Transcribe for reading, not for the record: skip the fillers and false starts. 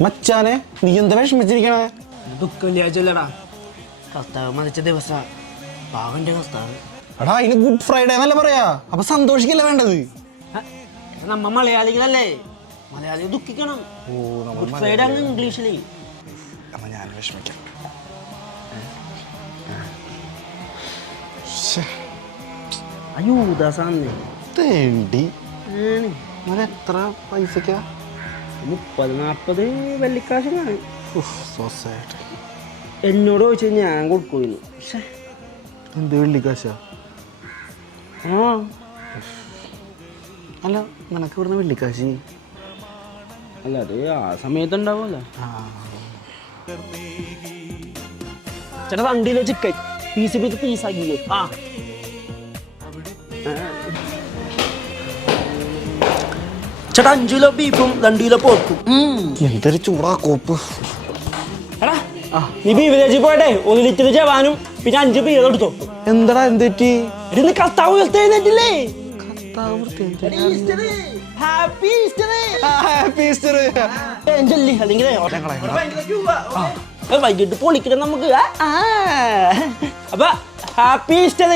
മച്ചാനെ നീ എന്താ വിഷമിച്ചിരിക്കണേ? ദുഃഖം വെള്ളിയാഴ്ചല്ലടാ, കർത്താവ് മരിച്ച ദിവസം. പാവന്റെ കർത്താവ്. എടാ ഇനി ഗുഡ് ഫ്രൈഡേ എന്നല്ല പറയാ, അപ്പൊ സന്തോഷിക്കല്ലേ വേണ്ടത്? നമ്മ മലയാളികളല്ലേ, മലയാളികൾ ദുഃഖിക്കണം. ഗുഡ് ഫ്രൈഡേ അങ്ങ് ഇംഗ്ലീഷില്. ഞാൻ വിഷമിക്കാം. അയ്യോ ഉദാസാന്ന് എത്ര പൈസക്കാ? 30-40 വെള്ളിക്കാശാണ്. എന്നോട് ചോദിച്ചാൽ ഞാൻ കൊടുക്കുന്നു. എന്ത് വെള്ളിക്കാശാ? ആ അല്ല നിനക്ക് ഇവിടുന്ന് വെള്ളിക്കാശി? അല്ല അത് ആ സമയത്ത് ഉണ്ടാവുമല്ലോ. ചേട്ടാ വണ്ടിയിലെ ചിക്കൻ പീസാക്കി. ചേട്ടാ 5 കിലോ ബീഫും 2 കിലോ പോർക്കും. എന്തൊരു ചൂടാ കോപ്പ്. എടാ നീ ബീവിലേജ് പോട്ടെ, 1 ലിറ്റർ ജവാനും പിന്നെ 5 പീസ് എടുത്തോ. എന്താടാ എന്ത് പറ്റി? കർത്താവ് എഴുന്നേറ്റില്ലേ? വൈകിട്ട് പൊളിക്കണം നമുക്ക്. അപ്പൊ ഹാപ്പി ഈസ്റ്റർ.